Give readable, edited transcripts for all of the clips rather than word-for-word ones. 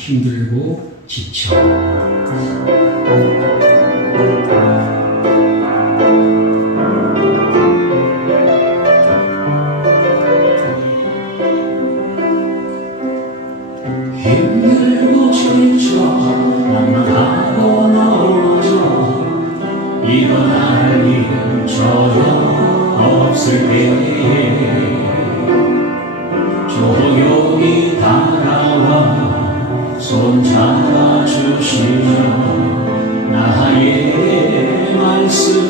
힘들고 지쳐 힘들고 지쳐 낭만하고 넘어져 이런 알림 소용없을 때에 조용히 다가와 손 잡아주시며 나의 말씀하시네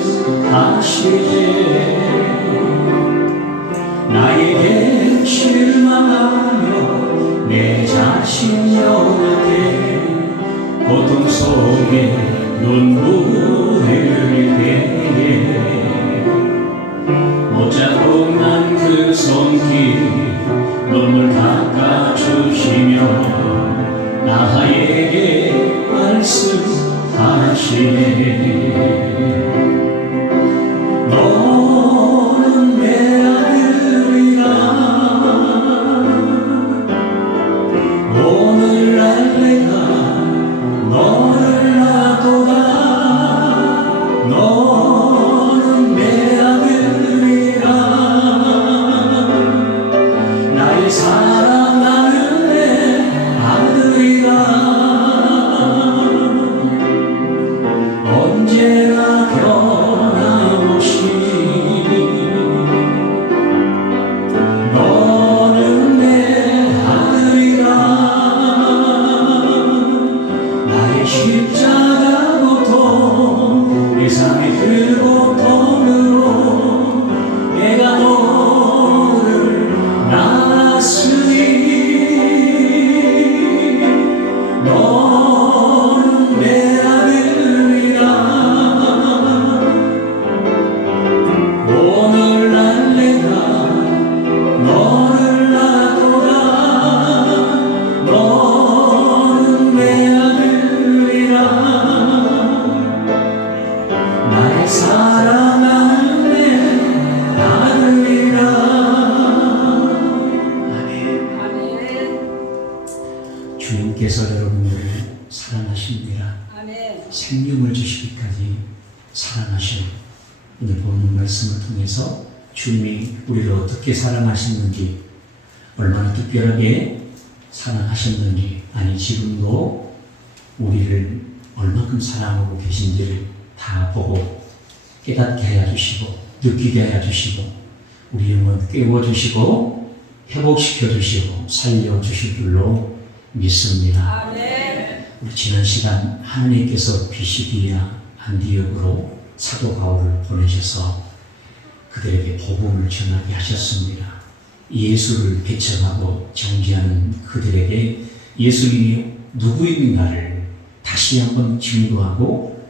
나에게 실망하며 내 자신 연약해 고통 속에 눈물 흘릴 때에 못 잡고 난 그 손길 눈물 닦아주시며 나에게 말씀하시네 너는 내 아들이라 오늘날 내가 너를 놔둬라 너는 내 아들이라 나의 사랑하는 내 아들이라 언제나 변함없이 너는 내 아들이라 나의 십자가 고통 내 삶의 그 고통으로 내가 너를 낳았으니 너는 내 아들이라 오늘날 내가 너를 놔둬라 너는 내 아들이라 나의 사랑하는 내 아들이라 주님께서 여러분을 사랑하십니다. 생명을 주시기까지 사랑하신 오늘 본문 말씀을 통해서 주님이 우리를 어떻게 사랑하셨는지 얼마나 특별하게 사랑하셨는지 아니 지금도 우리를 얼마큼 사랑하고 계신지를 다 보고 깨닫게 하여 주시고 느끼게 하여 주시고 우리 영혼 깨워주시고 회복시켜 주시고 살려주실 줄로 믿습니다. 우리 지난 시간 하나님께서 비시디아 안디옥으로 사도 바울을 보내셔서 그들에게 복음을 전하게 하셨습니다. 예수를 배척하고 정죄하는 그들에게 예수님이 누구인가를 다시 한번 증거하고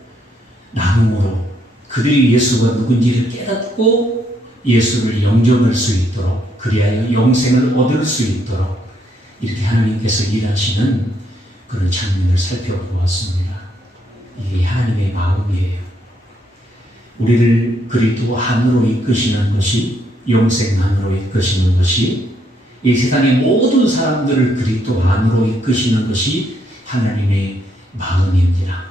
나눔으로 그들이 예수가 누군지를 깨닫고 예수를 영접할 수 있도록 그리하여 영생을 얻을 수 있도록 이렇게 하나님께서 일하시는 그런 장면을 살펴보았습니다. 이게 하나님의 마음이에요. 우리를 그리스도 안으로 이끄시는 것이 영생 안으로 이끄시는 것이 이 세상의 모든 사람들을 그리스도 안으로 이끄시는 것이 하나님의 마음입니다.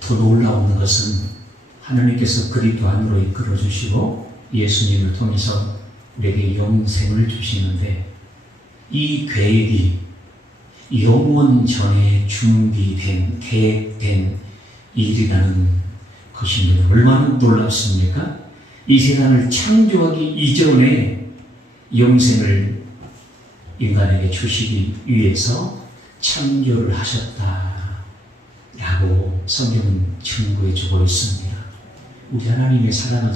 더 놀라운 것은 하나님께서 그리스도 안으로 이끌어 주시고 예수님을 통해서 우리에게 영생을 주시는데 이 계획이 영원 전에 준비된 계획된 일이라는 것입니다. 얼마나 놀랍습니까? 이 세상을 창조하기 이전에 영생을 인간에게 주시기 위해서 창조를 하셨다라고 성경은 증거해 주고 있습니다. 우리 하나님의 사랑은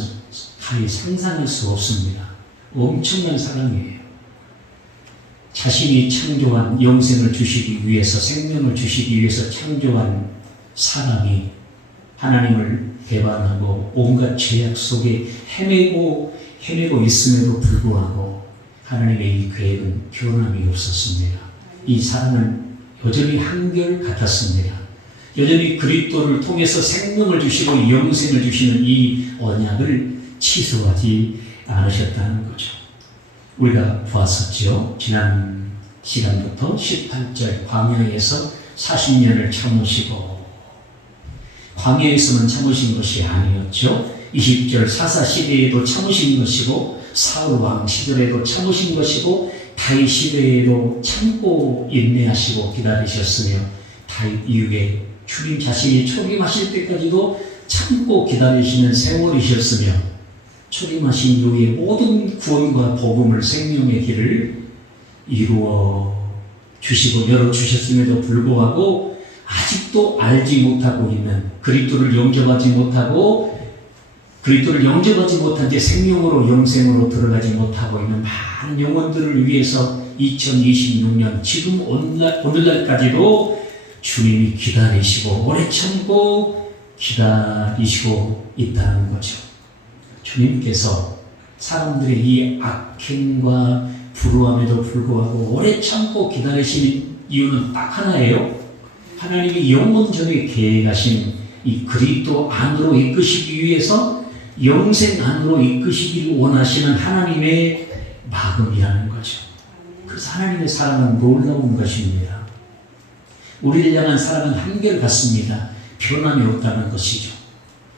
가히 상상할 수 없습니다. 엄청난 사랑이에요. 자신이 창조한 영생을 주시기 위해서 생명을 주시기 위해서 창조한 사람이 하나님을 배반하고 온갖 죄악 속에 헤매고 있음에도 불구하고 하나님의 이 계획은 변함이 없었습니다. 이 사랑은 여전히 한결같았습니다. 여전히 그리스도를 통해서 생명을 주시고 영생을 주시는 이 언약을 취소하지 않으셨다는 거죠. 우리가 보았었죠. 지난 시간부터 18절 광야에서 40년을 참으시고, 광야에서만 참으신 것이 아니었죠. 20절 사사 시대에도 참으신 것이고, 사울 왕 시절에도 참으신 것이고, 다윗 시대에도 참고 인내하시고 기다리셨으며, 다윗 이후에 주님 자신이 초림하실 때까지도 참고 기다리시는 세월이셨으며, 초림하신 이후에 모든 구원과 복음을 생명의 길을 이루어 주시고 열어주셨음에도 불구하고 아직도 알지 못하고 있는, 그리스도를 영접하지 못한 채 생명으로 영생으로 들어가지 못하고 있는 많은 영혼들을 위해서 2026년 지금 오늘날까지도 주님이 기다리시고 오래 참고 기다리시고 있다는 거죠. 주님께서 사람들의 이 악행과 불우함에도 불구하고 오래 참고 기다리시는 이유는 딱 하나예요. 하나님이 영원전에 계획하신 이 그리스도 안으로 이끄시기 위해서 영생 안으로 이끄시기를 원하시는 하나님의 마음이라는 거죠. 그래서 하나님의 사랑은 놀라운 것입니다. 우리를 향한 사랑은 한결같습니다. 변함이 없다는 것이죠.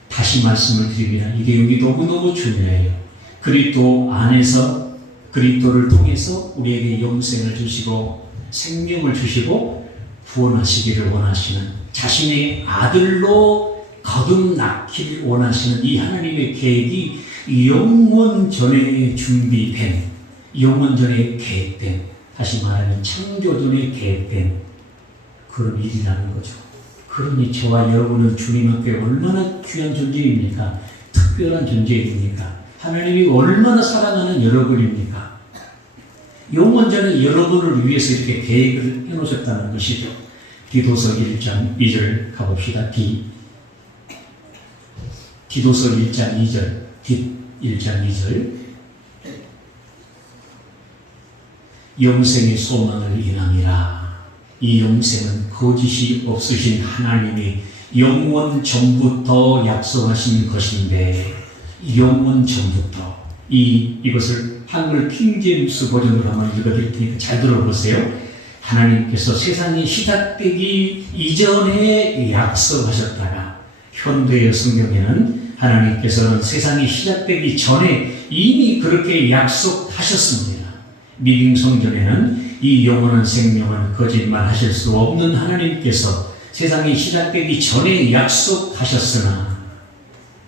다시 말씀을 드립니다. 이게 여기 너무너무 중요해요. 그리스도 안에서, 그리스도를 통해서 우리에게 영생을 주시고 생명을 주시고 구원하시기를 원하시는, 자신의 아들로 거듭나기를 원하시는 이 하나님의 계획이 영원전에 준비된, 영원전에 계획된, 다시 말하면 창조전에 계획된 그런 일이라는 거죠. 그러니 저와 여러분은 주님 앞에 얼마나 귀한 존재입니까? 특별한 존재입니까? 하나님이 얼마나 사랑하는 여러분입니까? 영원전에 여러분을 위해서 이렇게 계획을 해놓으셨다는 것이죠. 디도서 1장 2절 가봅시다. 디도서 1장 2절, 1장 2절. 영생의 소망을 인함이라. 이 영생은 거짓이 없으신 하나님이 영원 전부터 약속하신 것인데, 영원 전부터, 이것을 한글 킹제임스 버전으로 한번 읽어드릴 테니까 잘 들어보세요. 하나님께서 세상이 시작되기 이전에 약속하셨다가, 현대의 성경에는 하나님께서는 세상이 시작되기 전에 이미 그렇게 약속하셨습니다. 미빙 성전에는 이 영원한 생명은 거짓말 하실 수 없는 하나님께서 세상이 시작되기 전에 약속하셨으나,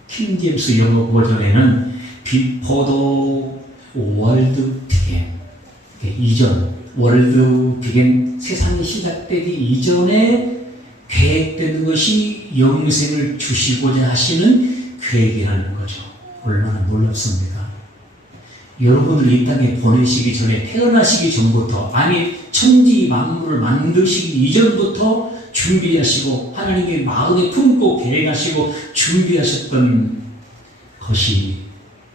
킹제임스 영어 버전에는 Before the world began, 이전, 월드 비겐, 세상이 시작되기 이전에 계획된 것이 영생을 주시고자 하시는 계획이라는 거죠. 얼마나 놀랍습니까? 여러분을 이 땅에 보내시기 전에, 태어나시기 전부터, 아니 천지 만물을 만드시기 이전부터 준비하시고 하나님의 마음에 품고 계획하시고 준비하셨던 것이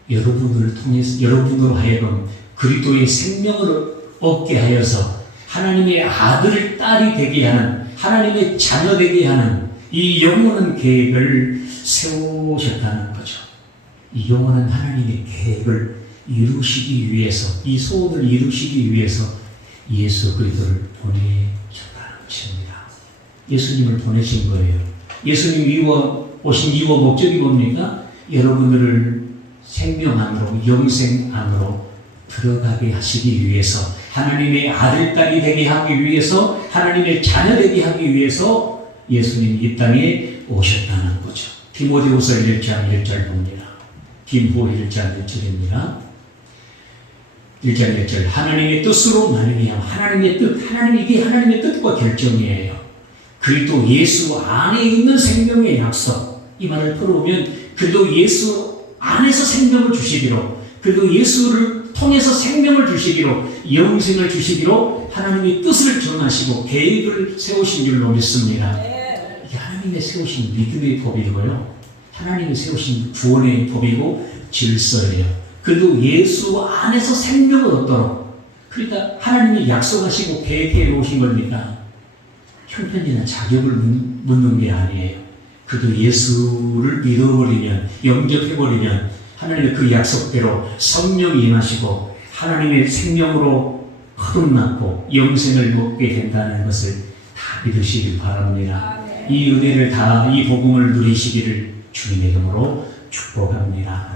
여러분을 통해서, 여러분으로 하여금 그리스도의 생명을 얻게 하여서 하나님의 아들, 딸이 되게 하는, 하나님의 자녀 되게 하는 이 영원한 계획을 세우셨다는 거죠. 이 영원한 하나님의 계획을 이루시기 위해서, 이 소원을 이루시기 위해서 예수 그리스도를 보내셨다는 것입니다. 예수님을 보내신 거예요. 예수님 오신 이유와 목적이 뭡니까? 여러분들을 생명 안으로, 영생 안으로 들어가게 하시기 위해서, 하나님의 아들, 딸이 되게 하기 위해서, 하나님의 자녀 되게 하기 위해서 예수님이 이 땅에 오셨다는 거죠. 디모데후서 1장 1절 봅니다. 디모 1장 1절입니다. 1장 1절. 하나님의 뜻으로 말미암아, 하나님의 뜻, 이게 하나님의 뜻과 결정이에요. 그리스도 예수 안에 있는 생명의 약속. 이 말을 풀어보면, 그리스도 예수 안에서 생명을 주시기로, 그리고 예수를 통해서 생명을 주시기로, 영생을 주시기로 하나님의 뜻을 정하시고 계획을 세우신 줄로 믿습니다. 이게 하나님의 세우신 믿음의 법이고요, 하나님의 세우신 구원의 법이고 질서예요. 그리고 예수 안에서 생명을 얻도록, 그러니까 하나님이 약속하시고 계획해 놓으신 겁니까? 형편이나 자격을 묻는 게 아니에요. 그래도 예수를 믿어버리면, 영접해버리면 하나님의 그 약속대로 성령이 임하시고 하나님의 생명으로 거듭났고 영생을 얻게 된다는 것을 다 믿으시길 바랍니다. 이 은혜를 다, 이 복음을 누리시기를 주님의 이름으로 축복합니다.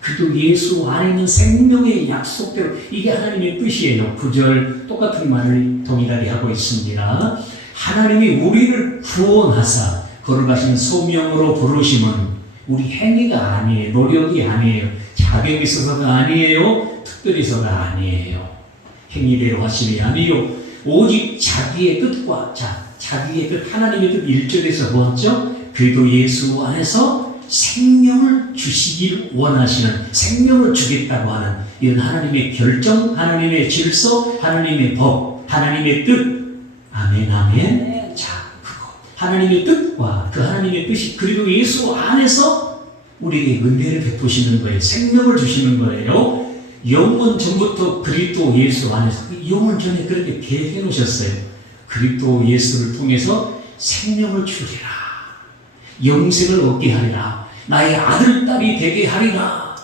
그래도 예수 안에 있는 생명의 약속대로, 이게 하나님의 뜻이에요. 9절 똑같은 말을 동일하게 하고 있습니다. 하나님이 우리를 구원하사 거룩하신 소명으로 부르심은 우리 행위가 아니에요. 노력이 아니에요. 자격이 있어서가 아니에요. 특별해서가 아니에요. 행위대로 하심이 아니요, 오직 자기의 뜻과, 자기의 뜻, 하나님의 뜻 1절에서 보았죠? 그리고 예수 안에서 생명을 주시길 원하시는, 생명을 주겠다고 하는 이런 하나님의 결정, 하나님의 질서, 하나님의 법, 하나님의 뜻. 아멘, 아멘. 자, 그거 하나님의 뜻과 그 하나님의 뜻이, 그리고 예수 안에서 우리에게 은혜를 베푸시는 거예요. 생명을 주시는 거예요. 영원 전부터 그리스도 예수 안에서, 영원 전에 그렇게 계획해 놓으셨어요. 그리스도 예수를 통해서 생명을 주리라, 영생을 얻게 하리라, 나의 아들, 딸이 되게 하리라,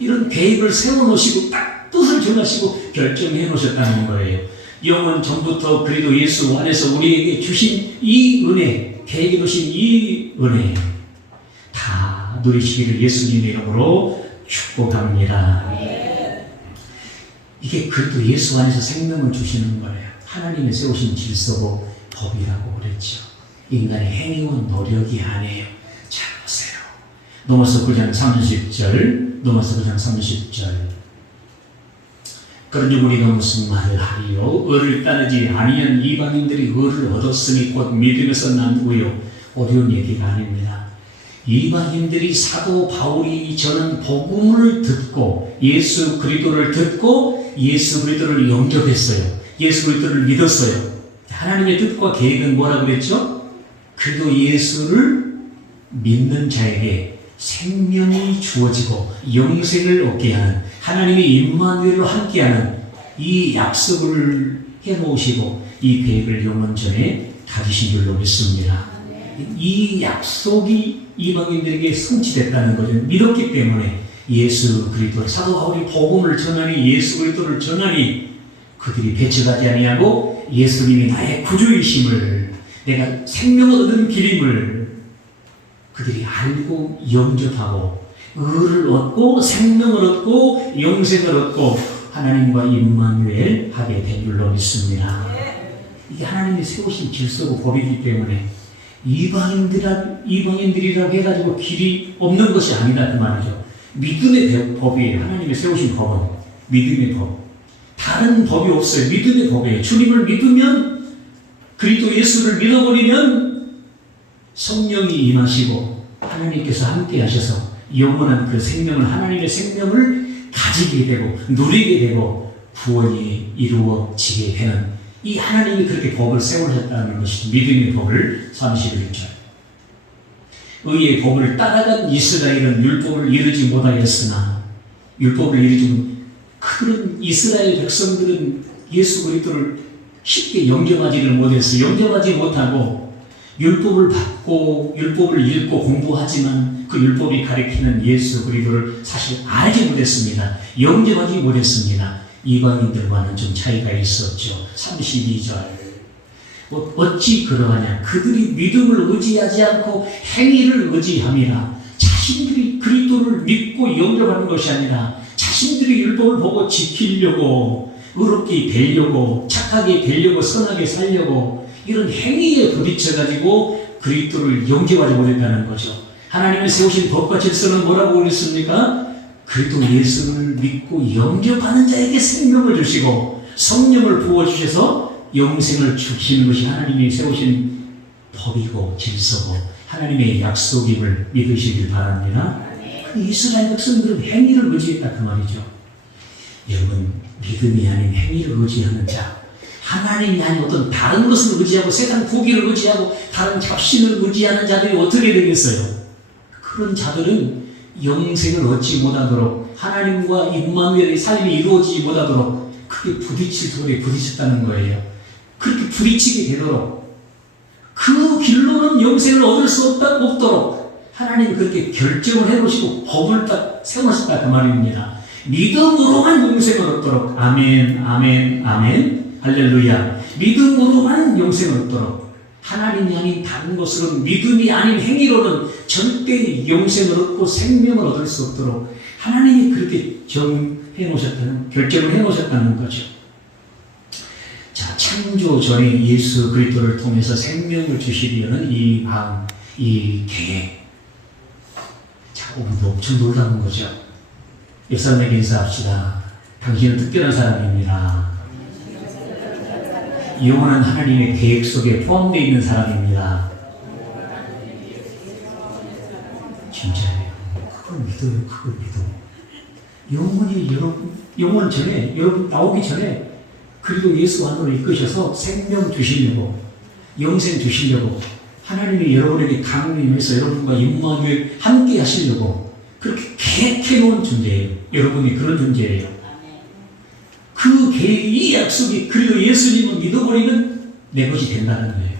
이런 계획을 세워놓으시고 딱 뜻을 정하시고 결정해 놓으셨다는 거예요. 영원 전부터 그리스도 예수 안에서 우리에게 주신 이 은혜, 계획해 놓으신 이 은혜 다 누리시기를 예수님의 이름으로 축복합니다. 이게 그리스도 예수 안에서 생명을 주시는 거예요. 하나님의 세우신 질서고 법이라고 그랬죠. 인간의 행위와 노력이 아니에요. 잘 보세요. 로마서 9장 30절, 로마서 9장 30절. 그러니 우리가 무슨 말을 하리요? 의를 따르지 아니한 이방인들이 의를 얻었으니 곧 믿음에서 난 후요. 어려운 얘기가 아닙니다. 이방인들이 사도 바울이 전한 복음을 듣고 예수 그리스도를 듣고 예수 그리스도를 영접했어요. 예수 그리스도를 믿었어요. 하나님의 뜻과 계획은 뭐라고 그랬죠? 그리고 예수를 믿는 자에게 생명이 주어지고 영생을 얻게 하는, 하나님의 임마누엘로 함께하는 이 약속을 해놓으시고 이 계획을 영원전에 가지신 줄로 믿습니다. 이 약속이 이방인들에게 성취됐다는 것을 믿었기 때문에 예수 그리스도, 사도 바울이 복음을 전하니 예수 그리스도를 전하니 그들이 배척하지 아니하고 예수님이 나의 구주이심을, 내가 생명을 얻은 길임을 그들이 알고 영접하고 의를 얻고 생명을 얻고 영생을 얻고 하나님과 임마누엘 하게 된 줄로 믿습니다. 이게 하나님이 세우신 질서고 법이기 때문에 이방인들이라고 해가지고 길이 없는 것이 아니다 그 말이죠. 믿음의 법이에요. 하나님이 세우신 법은 믿음의 법. 다른 법이 없어요. 믿음의 법이에요. 주님을 믿으면, 그리스도 예수를 믿어버리면 성령이 임하시고 하나님께서 함께 하셔서 영원한 그 생명을, 하나님의 생명을 가지게 되고 누리게 되고 구원이 이루어지게 되는, 이 하나님이 그렇게 법을 세우셨다는 것이 믿음의 법을 31절. 의의 법을 따라간 이스라엘은 율법을 이루지 못하였으나, 율법을 이루지, 그런 이스라엘 백성들은 예수 그리스도를 쉽게 영접하지를 못했어요. 영접하지 못하고 율법을 받고 율법을 읽고 공부하지만 그 율법이 가리키는 예수 그리스도를 사실 알지 못했습니다. 영접하지 못했습니다. 이방인들과는 좀 차이가 있었죠. 32절. 어찌 그러하냐? 그들이 믿음을 의지하지 않고 행위를 의지함이라. 자신들이 그리스도를 믿고 영접하는 것이 아니라 자신들이 율법을 보고 지키려고, 의롭게 되려고, 착하게 되려고, 선하게 살려고 이런 행위에 부딪혀가지고 그리스도를 영접하지 못했다는 거죠. 하나님의 세우신 법과 질서는 뭐라고 그랬습니까? 그리스도 예수를 믿고 영접하는 자에게 생명을 주시고 성령을 부어주셔서 영생을 주시는 것이 하나님이 세우신 법이고 질서고 하나님의 약속임을 믿으시길 바랍니다. 이스라엘 백성들은 행위를 의지했다 그 말이죠. 여러분, 믿음이 아닌 행위를 의지하는 자, 하나님이 아닌 어떤 다른 것을 의지하고 세상 부귀를 의지하고 다른 잡신을 의지하는 자들이 어떻게 되겠어요? 그런 자들은 영생을 얻지 못하도록, 하나님과 임마누엘의 삶이 이루어지지 못하도록 그게 부딪힐 소리에 부딪혔다는 거예요. 그렇게 부딪히게 되도록, 그 길로는 영생을 얻을 수 없도록 하나님이 그렇게 결정을 해놓으시고 법을 딱 세워놓으셨다 그 말입니다. 믿음으로만 영생을 얻도록. 아멘, 아멘, 아멘. 할렐루야. 믿음으로만 영생을 얻도록. 하나님이 아닌 다른 것으로는, 믿음이 아닌 행위로는 절대 영생을 얻고 생명을 얻을 수 없도록 하나님이 그렇게 결정을 해 놓으셨다는 거죠. 자, 창조 전에 예수 그리스도를 통해서 생명을 주시려는 이 마음, 이 계획. 자, 오늘도 엄청 놀라운 거죠. 옆 사람에게 인사합시다. 당신은 특별한 사람입니다. 영원한 하나님의 계획 속에 포함되어 있는 사람입니다. 진짜예요. 그걸 믿어요. 그걸 믿어. 영원히 영원 전에, 여러분 나오기 전에 그리고 예수 안으로 이끄셔서 생명 주시려고, 영생 주시려고, 하나님이 여러분에게 강림해서 여러분과 임마누엘 함께 하시려고 그렇게 계획해 놓은 존재예요. 여러분이 그런 존재예요. 그 계획, 이 약속이, 그리고 예수님을 믿어버리면 내 것이 된다는 거예요.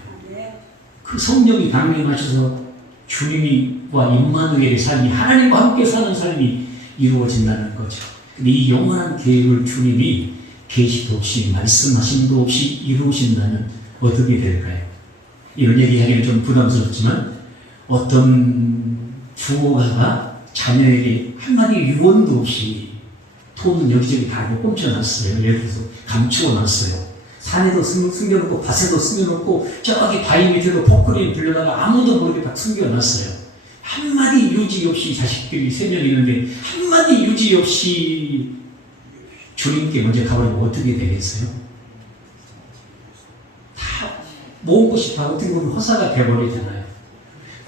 그 성령이 강림하셔서 주님과 임마누엘의 삶이, 하나님과 함께 사는 삶이 이루어진다는 거죠. 근데 이 영원한 계획을 주님이 계시도 없이, 말씀하심도 없이 이루신다면 어떻게 될까요? 이런 얘기하기는 좀 부담스럽지만, 어떤 부모가 자녀에게 한마디 유언도 없이 돈은 여기저기 다 꼼쳐놨어요. 예를 들어서 감추어놨어요. 산에도 숨겨놓고 밭에도 숨겨놓고 저기 바위 밑에도 포크레인 들려다가 아무도 모르게 다 숨겨놨어요. 한마디 유지 없이, 자식들이 3명 있는데 한마디 유지 없이 주님께 먼저 가버리면 어떻게 되겠어요? 다 모은 것이 다 어떻게 보면 허사가 되어버리잖아요.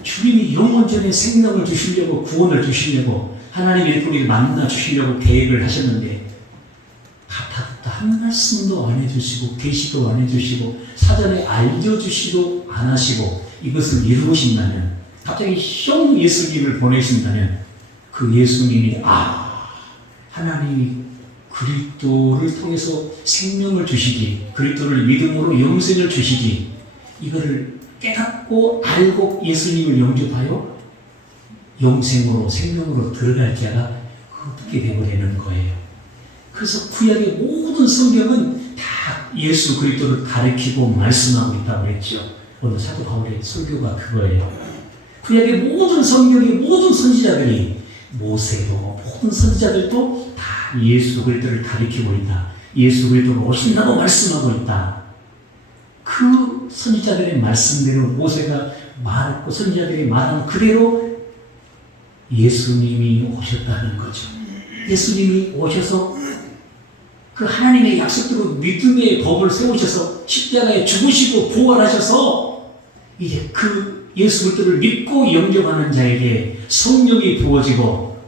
주님이 영원전에 생명을 주시려고, 구원을 주시려고, 하나님의 뿌리를 만나 주시려고 계획을 하셨는데 가타부터 한 말씀도 안 해주시고, 계시도 안 해주시고, 사전에 알려주시도 안 하시고 이것을 이루신다면, 갑자기 형 예수님을 보내신다면, 그 예수님이 하나님이 그리스도를 통해서 생명을 주시기, 그리스도를 믿음으로 영생을 주시기, 이거를 깨닫고 알고 예수님을 영접하여 영생으로, 생명으로 들어갈 자가 어떻게 되어내는 거예요. 그래서 구약의 모든 성경은 다 예수 그리스도를 가리키고 말씀하고 있다고 했죠. 오늘 사도 바울의 설교가 그거예요. 구약의 모든 성경의 모든 선지자들이, 모세도 모든 선지자들도 다 예수 그리스도를 가리키고 있다. 예수 그리스도가 오신다고 말씀하고 있다. 그 선지자들의 말씀대로, 모세가 말했고 선지자들이 말한 그대로 예수님이 오셨다는 거죠. 예수님이 오셔서 그 하나님의 약속대로 믿음의 법을 세우셔서 십자가에 죽으시고 부활하셔서 이제 그 예수 그리스도를 믿고 영접하는 자에게 성령이 부어지고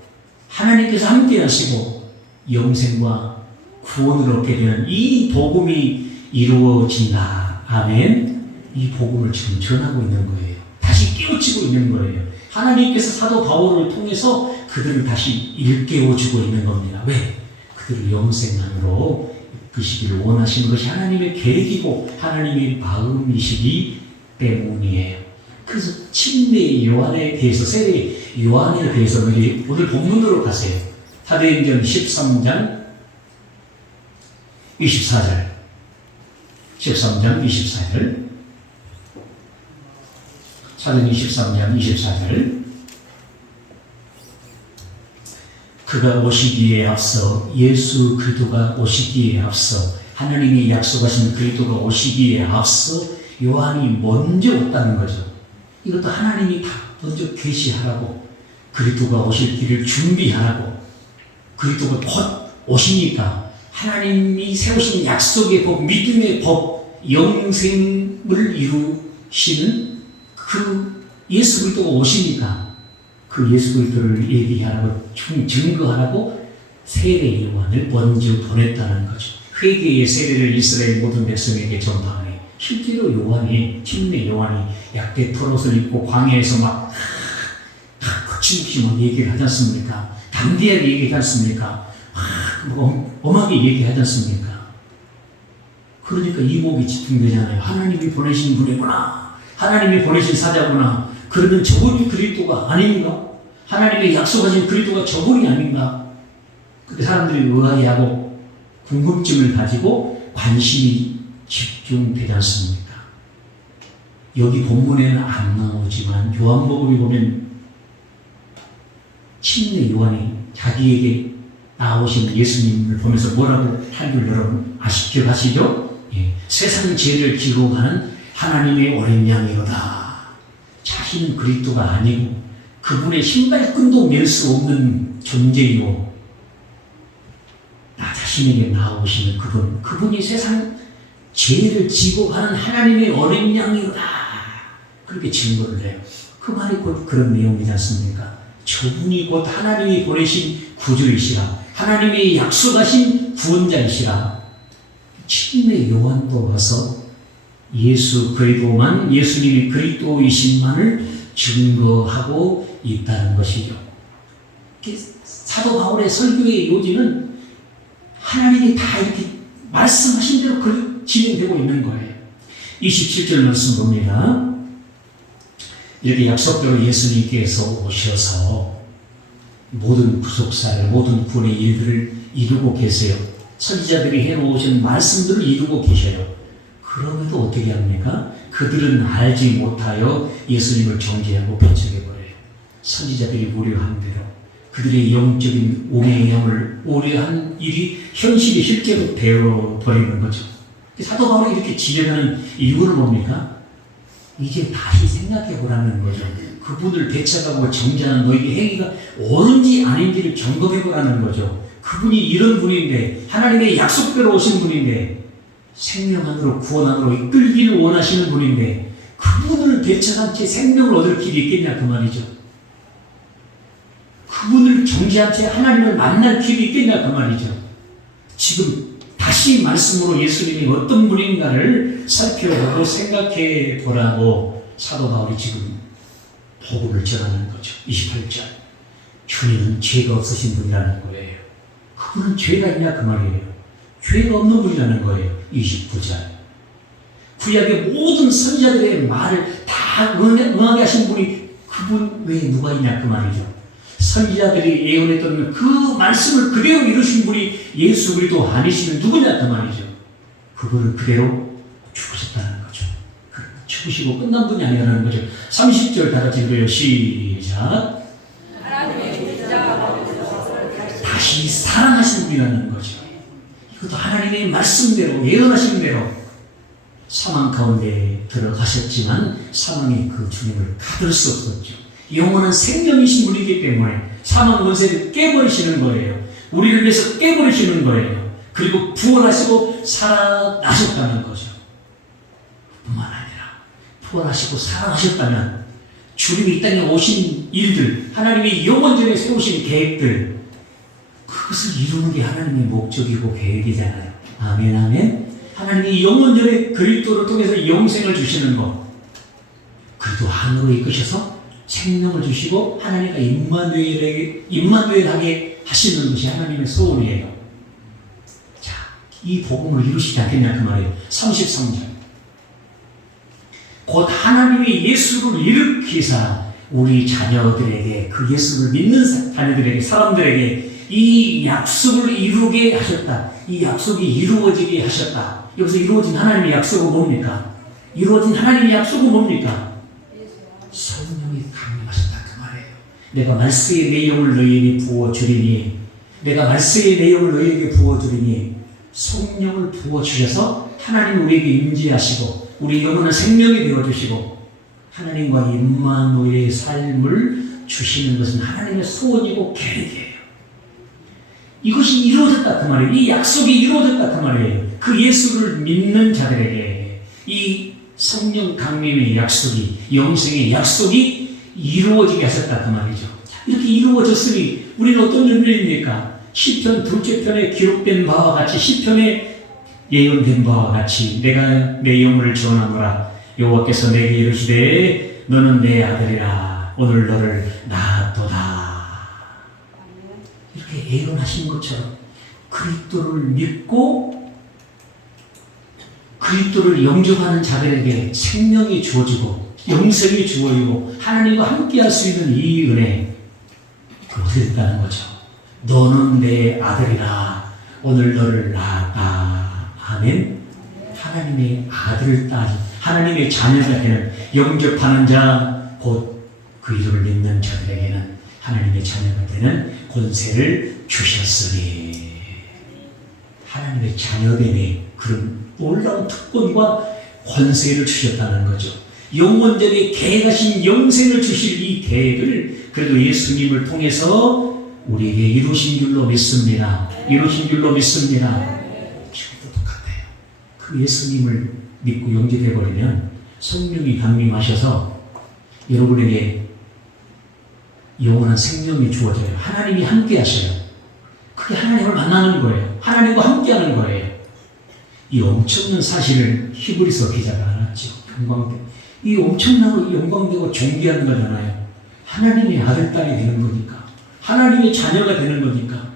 하나님께서 함께 하시고 영생과 구원을 얻게 되는 이 복음이 이루어진다. 아멘. 이 복음을 지금 전하고 있는 거예요. 다시 깨우치고 있는 거예요. 하나님께서 사도 바울을 통해서 그들을 다시 일깨워주고 있는 겁니다. 왜? 그들을 영생만으로 이끄시기를 원하시는 것이 하나님의 계획이고 하나님의 마음이시기 때문이에요. 그래서 침례 요한에 대해서, 세례 요한에 대해서 오늘 본문으로 가세요. 사도행전 13장 24절. 13장 24절. 사도행전 13장 24절. 그가 오시기에 앞서, 예수 그리스도가 오시기에 앞서, 하나님이 약속하신 그리스도가 오시기에 앞서 요한이 먼저 왔다는 거죠. 이것도 하나님이 다 먼저 계시하라고, 그리스도가 오실 길을 준비하라고, 그리스도가 곧 오시니까 하나님이 세우신 약속의 법, 믿음의 법, 영생을 이루시는 그 예수 그리스도가 오시니까 그 예수 그리스도를 얘기하라고, 증거하라고 세례 요한을 먼저 보냈다는 거죠. 회개의 세례를 이스라엘 모든 백성에게 전파하네. 실제로 요한이, 침례 요한이 약대 털옷을 입고 광야에서 막 거침없이 막 얘기를 하지 않습니까? 담대하게 얘기하지 않습니까? 엄하게 얘기하지 않습니까? 그러니까 이목이 집중되잖아요. 하나님이 보내신 분이구나. 하나님이 보내신 사자구나. 그러면 저분이 그리스도가 아닌가? 하나님의 약속하신 그리스도가 저분이 아닌가? 근데 사람들이 의아해하고 궁금증을 가지고 관심이 집중되지 않습니까? 여기 본문에는 안 나오지만 요한복음에 보면 침례 요한이 자기에게 나오신 예수님을 보면서 뭐라고 한 줄 여러분 기억하시죠? 예. 세상 죄를 지고 가는 하나님의 어린 양이로다. 자신은 그리스도가 아니고 그분의 신발끈도 맬 수 없는 존재이고 나 자신에게 나오시는 그분이 세상 죄를 지고 가는 하나님의 어린 양이로다. 그렇게 증거를 해요. 그 말이 곧 그런 내용이지 않습니까? 저분이 곧 하나님이 보내신 구주이시라. 하나님의 약속하신 구원자이시라. 침례 요한도 와서 예수님이 그리스도이신만을 증거하고 있다는 것이죠. 사도 바울의 설교의 요지는 하나님이 다 이렇게 말씀하신 대로 진행되고 있는 거예요. 27절 말씀 봅니다. 이렇게 약속대로 예수님께서 오셔서 모든 구속사를, 모든 구원의 일들을 이루고 계세요. 선지자들이 해놓으신 말씀들을 이루고 계셔요. 그럼에도 어떻게 합니까? 그들은 알지 못하여 예수님을 정죄하고 배척해버려요. 선지자들이 우려한 대로 그들의 영적인 오해함을 우려한 일이 현실이 실제로 되어버리는 거죠. 사도 바울이 이렇게 진행하는 이유는 뭡니까? 이제 다시 생각해보라는 거죠. 그분을 배척하고 정죄하는 너희의 행위가 옳은지 아닌지를 점검해보라는 거죠. 그분이 이런 분인데 하나님의 약속대로 오신 분인데 생명 안으로 구원 안으로 이끌기를 원하시는 분인데 그분을 배척한 채 생명을 얻을 길이 있겠냐 그 말이죠. 그분을 정죄한 채 하나님을 만날 길이 있겠냐 그 말이죠. 지금 다시 말씀으로 예수님이 어떤 분인가를 살펴보고 생각해 보라고 사도 바울이 지금 복음을 전하는 거죠. 28절. 주님은 죄가 없으신 분이라는 거예요. 그분은 죄가 있냐 그 말이에요. 죄가 없는 분이라는 거예요. 29절. 구약의 모든 선지자들의 말을 다 응하게 하신 분이 그분 외에 누가 있냐 그 말이죠. 선지자들이 예언했던 그 말씀을 그대로 이루신 분이 예수 그리스도 아니시면 누구냐 그 말이죠. 그분은 그대로 죽으셨다는 거죠. 죽으시고 끝난 분이 아니라는 거죠. 30절 다 같이 읽어요. 시작. 다시 살아나신 분이라는 거죠. 이것도 하나님의 말씀대로 예언하신 대로 사망 가운데 들어가셨지만 사망이 그 주님을 가둘 수 없었죠. 영원한 생명이신 분이기 때문에 사망 권세를 깨버리시는 거예요. 우리를 위해서 깨버리시는 거예요. 그리고 부활하시고 살아나셨다는 거죠. 뿐만 아니라 부활하시고 살아나셨다면 주님이 이 땅에 오신 일들, 하나님이 영원전에 세우신 계획들, 그것을 이루는 게 하나님의 목적이고 계획이잖아요. 아멘, 아멘. 하나님이 영원전에 그리스도를 통해서 영생을 주시는 것, 그리스도 안으로 이끄셔서 생명을 주시고 하나님과 임마누엘하게 하시는 것이 하나님의 소원이에요. 자, 이 복음을 이루시지 않겠냐 그 말이에요. 33절. 곧 하나님이 예수를 일으키사 우리 자녀들에게, 그 예수를 믿는 자녀들에게, 사람들에게 이 약속을 이루게 하셨다. 이 약속이 이루어지게 하셨다. 여기서 이루어진 하나님의 약속은 뭡니까? 이루어진 하나님의 약속은 뭡니까? 성령이 강림하셨다 그 말이에요. 내가 말씀의 내용을 너희에게 부어주리니, 내가 말씀의 내용을 너희에게 부어주리니 성령을 부어주셔서 하나님 우리에게 임재하시고 우리 영혼을 생명이 되어주시고 하나님과 임마누엘의 삶을 주시는 것은 하나님의 소원이고 계획이에요. 이것이 이루어졌다 그 말이에요. 이 약속이 이루어졌다 그 말이에요. 그 예수를 믿는 자들에게 이 성령 강림의 약속이, 영생의 약속이 이루어지게 하셨다 그 말이죠. 이렇게 이루어졌으니 우리는 어떤 준비입니까? 시편 둘째 편에 기록된 바와 같이, 시편에 예언된 바와 같이 내가 내 영혼을 전하노라. 여호와께서 내게 이르시되 너는 내 아들이라. 오늘 너를 낳았도다. 이렇게 예언하신 것처럼 그리스도를 믿고 그리스도를 영접하는 자들에게 생명이 주어지고 영생이 주어지고 하나님과 함께할 수 있는 이 은혜, 그거 어떻게 됐다는 거죠? 너는 내 아들이라 오늘 너를 낳았다. 아멘. 하나님의 아들, 딸, 하나님의 자녀가 되는 영접하는 자, 곧 그 이름을 믿는 자들에게는 하나님의 자녀가 되는 권세를 주셨으니. 하나님의 자녀됨의 그런 놀라운 특권과 권세를 주셨다는 거죠. 영원적인 계획하신 영생을 주실 이 계획을 그래도 예수님을 통해서 우리에게 이루신 줄로 믿습니다. 이루신 줄로 믿습니다. 지금도 똑같아요. 그 예수님을 믿고 영접해버리면 성령이 강림하셔서 여러분에게 영원한 생명이 주어져요. 하나님이 함께 하셔요. 그게 하나님을 만나는 거예요. 하나님과 함께 하는 거예요. 이 엄청난 사실을 히브리서 기자가 알았죠. 이 엄청나고 영광되고 존귀한 거잖아요. 하나님의 아들, 딸이 되는 거니까. 하나님의 자녀가 되는 거니까.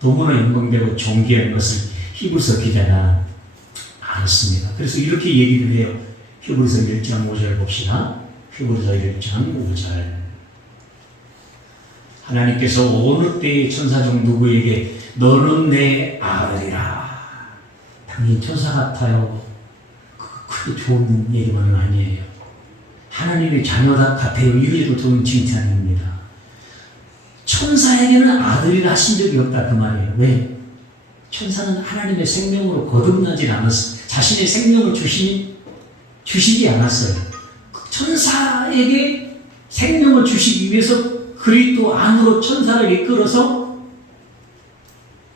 너무나 영광되고 존귀한 것을 히브리서 기자가 알았습니다. 그래서 이렇게 얘기를 해요. 히브리서 1장 5절 봅시다. 히브리서 1장 5절. 하나님께서 어느 때의 천사 중 누구에게 너는 내 아들이라. 당연히 천사 같아요. 크게 좋은 얘기만은 아니에요. 하나님의 자녀다 같아요. 이래도 좋은 칭찬입니다. 천사에게는 아들이라 하신 적이 없다 그 말이에요. 왜? 천사는 하나님의 생명으로 거듭나질 않았어요. 자신의 생명을 주시지 않았어요. 천사에게 생명을 주시기 위해서 그리스도 안으로 천사를 이끌어서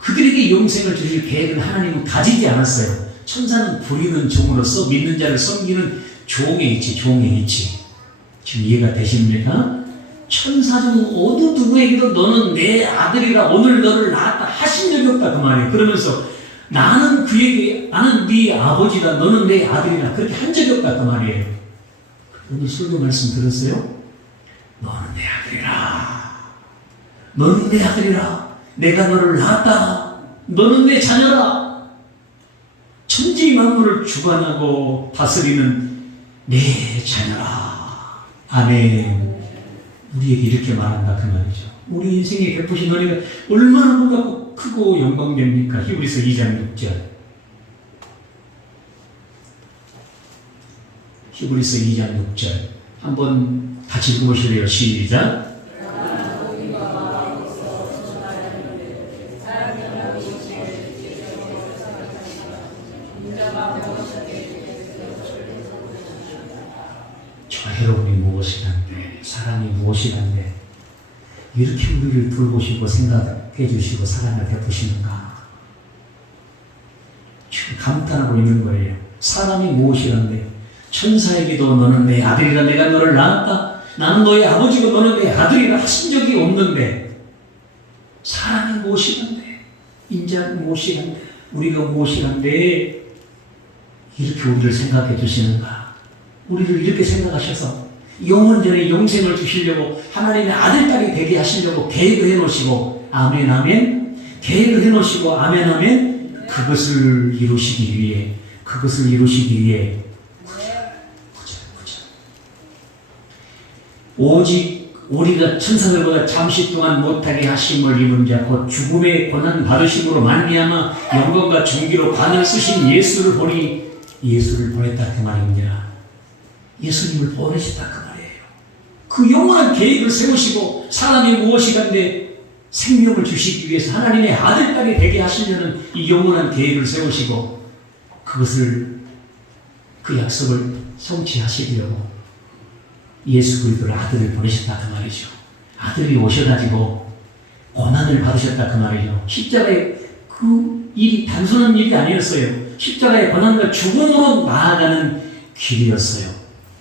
그들에게 영생을 주실 계획을 하나님은 가지지 않았어요. 천사는 부리는 종으로서 믿는 자를 섬기는 종의 이치. 지금 이해가 되십니까? 천사 중 어느 누구에게도 너는 내 아들이라 오늘 너를 낳았다 하신 적이 없다 그 말이에요. 그러면서 나는 네 아버지다 너는 내 아들이라 그렇게 한 적이 없다 그 말이에요. 오늘 설교 말씀 들었어요? 너는 내 아들이라. 너는 내 아들이라. 내가 너를 낳았다. 너는 내 자녀라. 천지 만물을 주관하고 다스리는 내 자녀라. 아멘. 우리에게 이렇게 말한다 그 말이죠. 우리 인생에 베푸신 은혜가 얼마나 놀랍고 크고 영광됩니까? 히브리서 2장 6절. 히브리서 2장 6절. 한번 같이 읽어보실래요? 시작. 저 여러분이 무엇이란데, 사랑이 무엇이란데, 이렇게 우리를 돌보시고 생각해 주시고 사랑을 베푸시는가? 지금 감탄하고 있는 거예요. 사람이 무엇이란데, 천사에게도 너는 내 아들이라 내가 너를 낳았다. 나는 너의 아버지고 너는 내 아들이라 하신 적이 없는데, 사람이 무엇이란데, 인자는 무엇이란데, 우리가 무엇이란데, 이렇게 우리를 생각해 주시는가? 우리를 이렇게 생각하셔서 영원전에 영생을 주시려고 하나님의 아들, 딸이 되게 하시려고 계획을 해놓으시고, 아멘, 아멘. 계획을 해놓으시고, 아멘, 아멘. 그것을 이루시기 위해 오직 우리가 천사들보다 잠시 동안 못하게 하심을 입은 자 곧 죽음의 고난 받으심으로 말미암아 영광과 존귀로 관을 쓰신 예수를 보니 예수를 보냈다 그 말입니다. 예수님을 보내셨다 그 말이에요. 그 영원한 계획을 세우시고 사람이 무엇이간데 생명을 주시기 위해서 하나님의 아들, 딸이 되게 하시려는 이 영원한 계획을 세우시고 그 약속을 성취하시려고 예수 그리스도의 아들을 보내셨다 그 말이죠. 아들이 오셔가지고 고난을 받으셨다 그 말이죠. 십자가의 그 일이 단순한 일이 아니었어요. 십자가의 고난과 죽음으로 나아가는 길이었어요.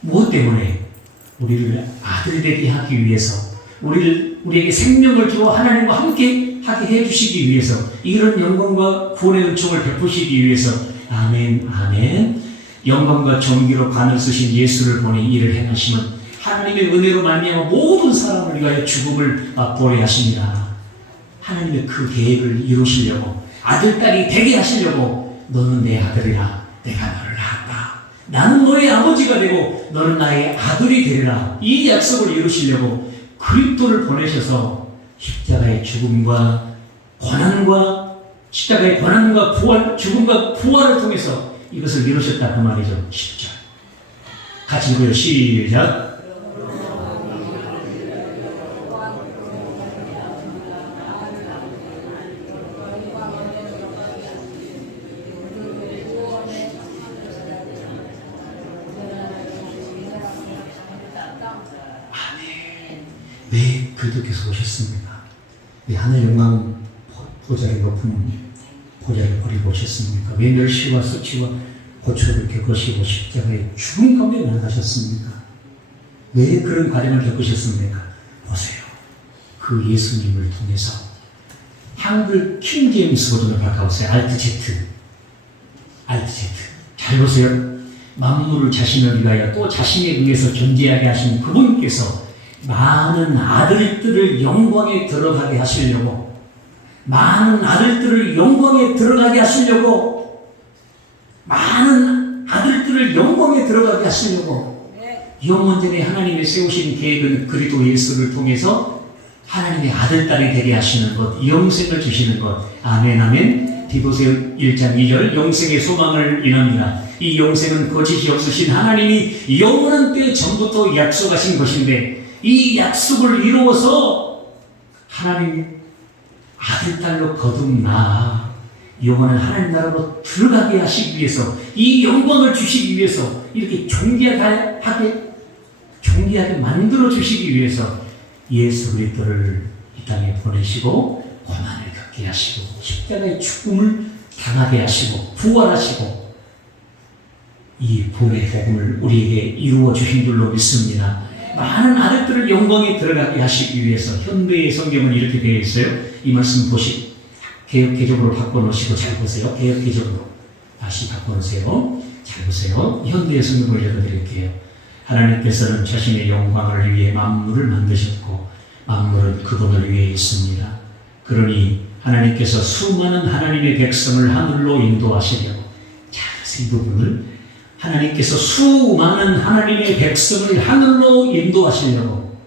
무엇 때문에? 우리를 아들이 되게 하기 위해서, 우리에게 생명을 주어 하나님과 함께 하게 해주시기 위해서, 이런 영광과 구원의 은총을 베푸시기 위해서, 아멘, 아멘. 영광과 존귀로 관을 쓰신 예수를 보니 이를 행하심은 하나님의 은혜로 말미암아 모든 사람을 위하여 죽음을 맛보게 하십니다. 하나님의 그 계획을 이루시려고, 아들, 딸이 되게 하시려고, 너는 내 아들이라 내가 너를 낳았다. 나는 너의 아버지가 되고 너는 나의 아들이 되리라. 이 약속을 이루시려고 그리스도를 보내셔서 십자가의 죽음과 고난과 십자가의 고난과 부활, 죽음과 부활을 통해서 이것을 이루셨다 그 말이죠. 10절. 같이 읽어요. 시작. 왜 그리스도께서 오셨습니까? 왜 하늘 영광 보좌를 높은 보좌를 버리고 오셨습니까? 왜 멸시와 수치와 고초를 겪으시고 십자가의 죽음 가운데 나가셨습니까? 왜 그런 과정을 겪으셨습니까? 보세요. 그 예수님을 통해서 한글 킹제임스 버전을 바꿔보세요. 알트 Z. 잘 보세요. 만물을 자신을 위하여 또 자신에 의해서 존재하게 하신 그분께서 많은 아들들을 영광에 들어가게 하시려고 많은 아들들을 영광에 들어가게 하시려고 영원전에 하나님의 세우신 계획은 그리스도 예수를 통해서 하나님의 아들, 딸이 되게 하시는 것, 영생을 주시는 것. 아멘, 아멘. 디도서 1장 2절 영생의 소망을 인합니다. 이 영생은 거짓이 없으신 하나님이 영원한 때 전부터 약속하신 것인데 이 약속을 이루어서 하나님 아들, 딸로 거듭나 영원한 하나님 나라로 들어가게 하시기 위해서 이 영광을 주시기 위해서 이렇게 존귀하게 만들어 주시기 위해서 예수 그리스도를 이 땅에 보내시고 고난을 겪게 하시고 십자가의 죽음을 당하게 하시고 부활하시고 이 복의 복음을 우리에게 이루어 주신 줄로 믿습니다. 많은 아들들을 영광에 들어가게 하시기 위해서 현대의 성경은 이렇게 되어 있어요. 이 말씀 개역개적으로 바꿔놓으시고 잘 보세요. 개역개적으로 다시 바꿔놓으세요. 잘 보세요. 현대의 성경을 읽어드릴게요. 하나님께서는 자신의 영광을 위해 만물을 만드셨고 만물은 그분을 위해 있습니다. 그러니 하나님께서 수많은 하나님의 백성을 하늘로 인도하시려고 자, 이 부분을 하나님께서 수많은 하나님의 백성을 하늘로 인도하시려고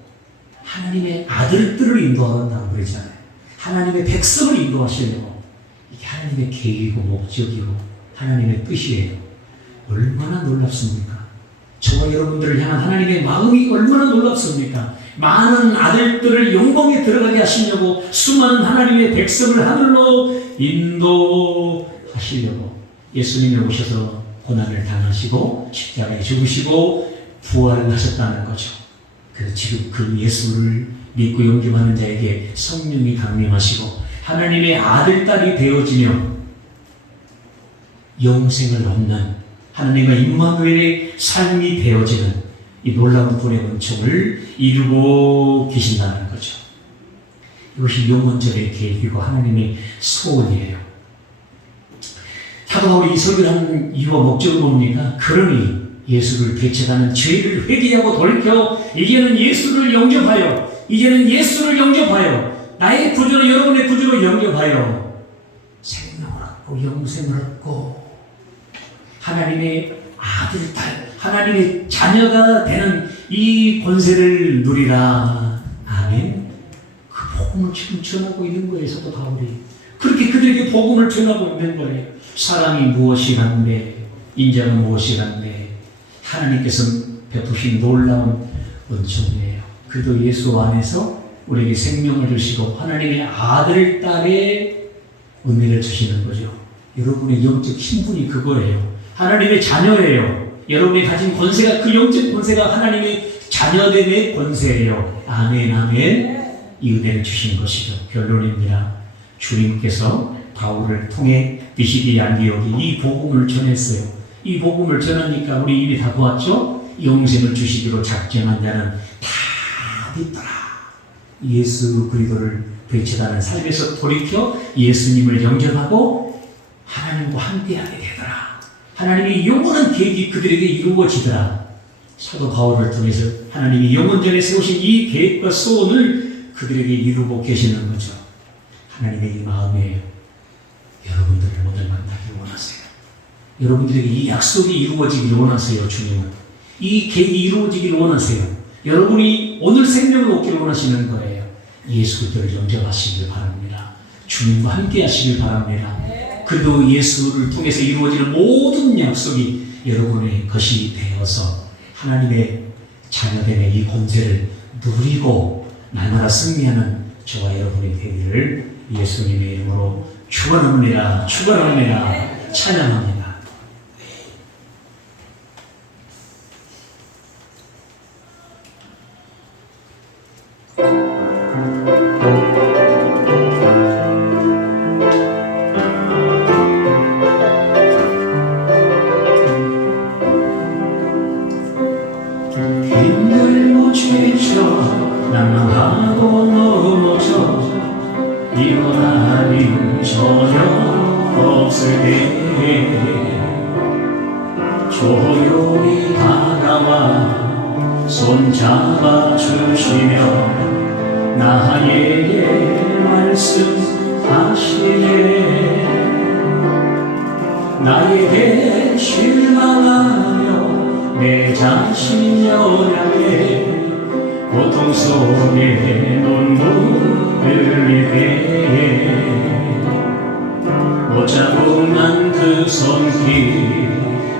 하나님의 아들들을 인도한다고 그러잖아요. 하나님의 백성을 인도하시려고 이게 하나님의 계획이고 목적이고 하나님의 뜻이에요. 얼마나 놀랍습니까? 저와 여러분들을 향한 하나님의 마음이 얼마나 놀랍습니까? 많은 아들들을 영광에 들어가게 하시려고 수많은 하나님의 백성을 하늘로 인도하시려고 예수님이 오셔서 고난을 당하시고 십자가에 죽으시고 부활을 하셨다는 거죠. 그래서 지금 그 예수를 믿고 영접하는 자에게 성령이 강림하시고 하나님의 아들, 딸이 되어지며 영생을 얻는 하나님과 임마누엘의 삶이 되어지는 이 놀라운 분의 은총을 이루고 계신다는 거죠. 이것이 영원전의 계획이고 하나님의 소원이에요. 사도 바울이 이 설교를 하는 이유와 목적은 뭡니까? 그러니 예수를 배척하는 죄를 회개하고 돌이켜 이제는 예수를 영접하여 나의 구주로 여러분의 구주로 영접하여 생명을 얻고 영생을 얻고 하나님의 아들, 딸, 하나님의 자녀가 되는 이 권세를 누리라. 아멘. 그 복음을 지금 전하고 있는 거예요. 사도 바울이 그렇게 그들에게 복음을 전하고 있는 거예요. 사랑이 무엇이란데 인자는 무엇이란데 하나님께서 베푸신 놀라운 은총이에요. 그도 예수 안에서 우리에게 생명을 주시고 하나님의 아들, 딸의 은혜를 주시는 거죠. 여러분의 영적 신분이 그거예요. 하나님의 자녀예요. 여러분이 가진 권세가 그 영적 권세가 하나님의 자녀됨의 권세예요. 아멘, 아멘. 이 은혜를 주신 것이죠. 결론입니다. 주님께서 바울을 통해 비시디 안디옥이 이 복음을 전했어요. 이 복음을 전하니까 우리 이미 다 보았죠? 영생을 주시기로 작정한 자는 다 믿더라. 예수 그리스도를 배척하는 삶에서 돌이켜 예수님을 영접하고 하나님과 함께하게 되더라. 하나님의 영원한 계획이 그들에게 이루어지더라. 사도 바울을 통해서 하나님이 영원전에 세우신 이 계획과 소원을 그들에게 이루고 계시는 거죠. 하나님의 이 마음이에요. 여러분들을 오늘 만나기 원하세요. 여러분들에게 이 약속이 이루어지기를 원하세요. 주님은 이 계획이 이루어지기를 원하세요. 여러분이 오늘 생명을 얻기를 원하시는 거예요. 예수 그리스도를 영접하시길 바랍니다. 주님과 함께 하시길 바랍니다. 그리고 예수를 통해서 이루어지는 모든 약속이 여러분의 것이 되어서 하나님의 자녀됨의 이 권세를 누리고 날마다 승리하는 저와 여러분이 되기를 예수님의 이름으로 축원합니다. 축원합니다. 찬양합니다. 힘들고 지쳐 낭망하고 넘어져 이런 아님 전혀 없을 때 조용히 다가와 손잡아 주시며 나에게 말씀하시네. 나에게 실망하며 내 자신 연약해 고통 속에 눈물 흘릴 때에 못 잡으면 그 손길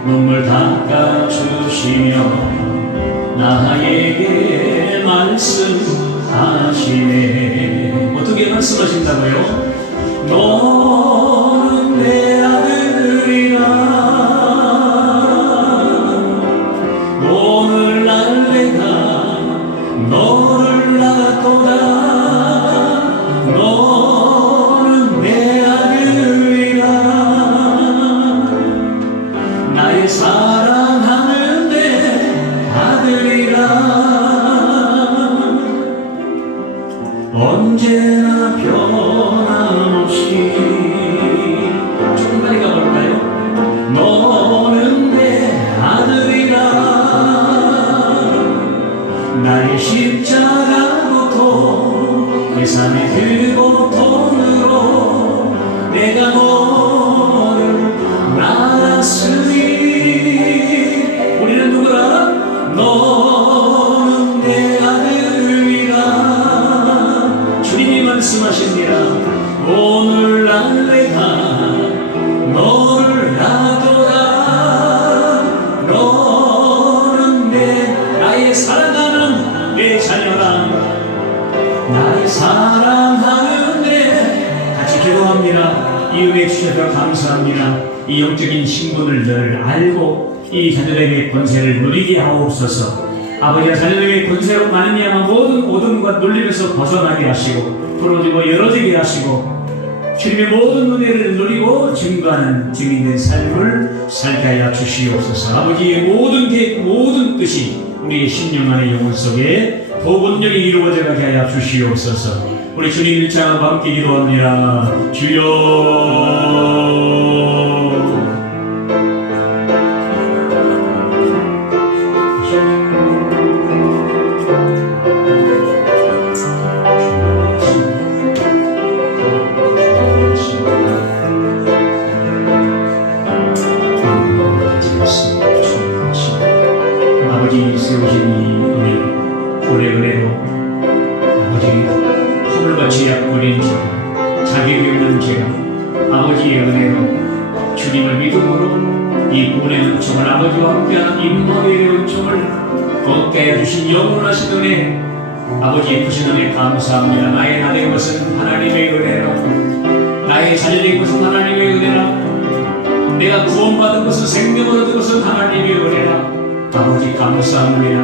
눈물 닦아주시며 나에게 말씀하시네. 어떻게 말씀하신다고요? 너는 내 아들이라 오늘날 내가 너를 낳았도다. 너는 내 아들이라 나의 사랑하는 내 아들이라 언제나 변함없이 조금 많이 가볼까요? 너는 내 아들이라 나의 십자가 고통 내 삶의 그 고통으로 내가 너를 낳았으니 우리는 누구라? 너는 내 아들이라 주님이 말씀하십니다. 오늘날 내가 너를 낳았도다. 너는 나의 사랑하는 내 자녀라. 나의 사랑하는 내 같이 기도합니다. 이 은혜 주셔서 감사합니다. 이 영적인 신분을 늘 알고 이 자녀들에게 권세를 누리게 하옵소서. 아버지가 자녀들에게 권세로 말미암아 모든 어둠과 눌림에서 벗어나게 하시고 부러지고 열어지게 하시고 주님의 모든 은혜를 누리고 증거하는 증인된 삶을 살게 하여 주시옵소서. 아버지의 모든 계획 모든 뜻이 우리의 심령 안의 영혼 속에 보건력이 이루어져 가게 하여 주시옵소서. 우리 주님 일장하고 함께 기도합니다. 주여 아버지 세우신 이 은혜 오래오래로 아버지 허물같이 약버린 제가 자격이 없는 제가 아버지의 은혜로 주님을 믿음으로 이 은혜의 은총을 아버지와 함께하는 임마누엘의 은총을 얻게 해주신 영원하신 은혜 아버지의 크신 은혜 감사합니다. 나의 나된 것은 하나님의 은혜라. 나의 자녀된 것은 하나님의 은혜라. 내가 구원받은 것은 생명을 얻은 것은 하나님의 은혜라. 아버지 감사합니다.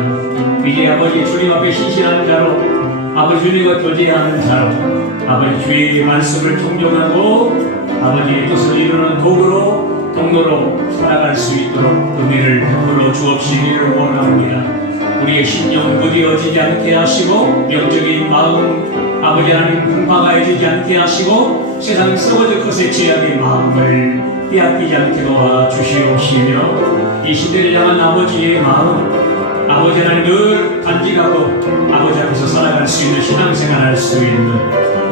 이제 아버지 주님 앞에 신실한 자로 아버지 주님과 교제하는 자로 아버지 주의 말씀을 존경하고 아버지의 뜻을 이루는 도구로 통로로 살아갈 수 있도록 은혜를 베풀어 주옵시기를 원합니다. 우리의 심령 무뎌지지 않게 하시고 영적인 마음 아버지 하나님 풍파가해지지 않게 하시고 세상 썩어질 것에 죄악의 마음을 빼앗기지 않게 도와주시옵시며 이 시대를 향한 아버지의 마음 아버지 하나님 늘 간직하고 아버지 앞에서 살아갈 수 있는 신앙생활 할 수 있는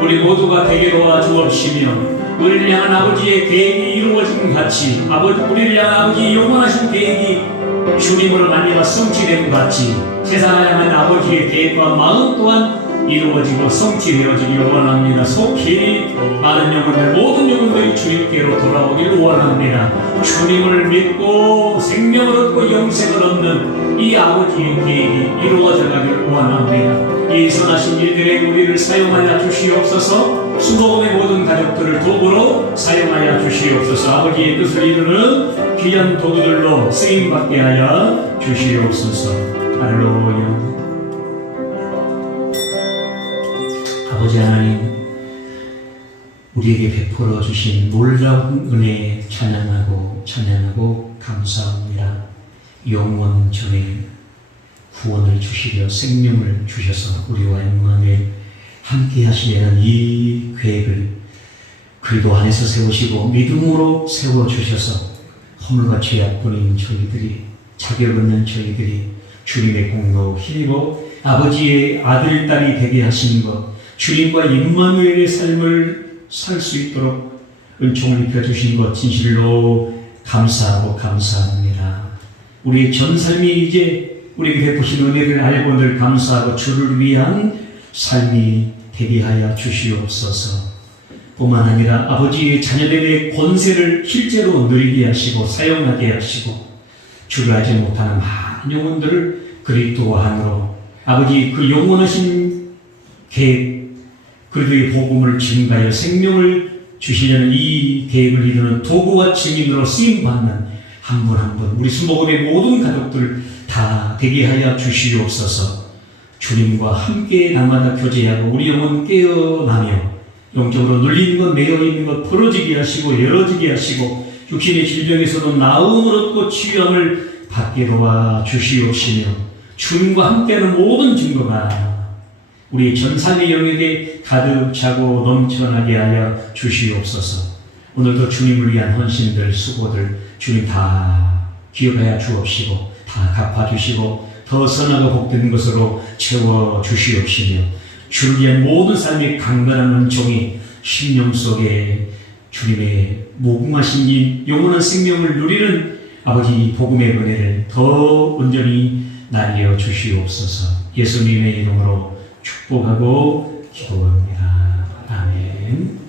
우리 모두가 되게 도와주옵시며 우리를 향한 아버지의 계획이 이루어진 같이 우리를 향한 아버지의 영원하신 계획이 주님으로 말미암아 성취된 같이 세상을 향한 아버지의 계획과 마음 또한 이루어지고 성취되어지길 원합니다. 속히 많은 영혼들, 모든 영혼들이 주님께로 돌아오길 원합니다. 주님을 믿고 생명을 얻고 영생을 얻는 이 아버지의 계획이 이루어져 가길 원합니다. 이 선하신 일들에 우리를 사용하여 주시옵소서. 수고금의 모든 가족들을 도구로 사용하여 주시옵소서. 아버지의 뜻을 이루는 귀한 도구들로 쓰임받게 하여 주시옵소서. 할렐루야. 아버지 하나님, 우리에게 베풀어 주신 놀라운 은혜에 찬양하고 감사합니다. 영원 전에 구원을 주시려 생명을 주셔서 우리와 영원에 함께 하시려는 이 계획을 그리도 안에서 세우시고 믿음으로 세워주셔서 허물과 죄악뿐인 저희들이, 자격 없는 저희들이 주님의 공로 힘입어 아버지의 아들, 딸이 되게 하신 것, 주님과 임마누엘의 삶을 살 수 있도록 은총을 입혀주신 것 진실로 감사하고 감사합니다. 우리의 전 삶이 이제 우리에게 베푸신 은혜를 알고 늘 감사하고 주를 위한 삶이 되게 하여 주시옵소서. 뿐만 아니라 아버지의 자녀들의 권세를 실제로 누리게 하시고 사용하게 하시고 주를 알지 못하는 많은 영혼들을 그리스도 안으로 아버지 그 영원하신 계획, 그리스도의 복음을 증가하여 생명을 주시려는 이 계획을 이루는 도구와 증인으로 쓰임받는 한 분 한 분 우리 수목음의 모든 가족들 다 되게 하여 주시옵소서. 주님과 함께 날마다 교제하고 우리 영혼 깨어나며 영적으로 눌리는 것, 매여있는 것 풀어지게 하시고 열어지게 하시고 육신의 질병에서도 나음을 얻고 치유함을 받게 도와 주시옵시며 주님과 함께하는 모든 증거가 우리 전 삶의 영역에 가득 차고 넘쳐나게 하여 주시옵소서. 오늘도 주님을 위한 헌신들, 수고들 주님 다 기억하여 주옵시고 다 갚아주시고 더 선하고 복된 것으로 채워주시옵시며 주를 위한 모든 삶의 강건한 은총이 심령 속에 주님의 무궁하신 이 영원한 생명을 누리는 아버지 복음의 은혜를 더 온전히 날려 주시옵소서. 예수님의 이름으로 축복하고 기도합니다. 아멘.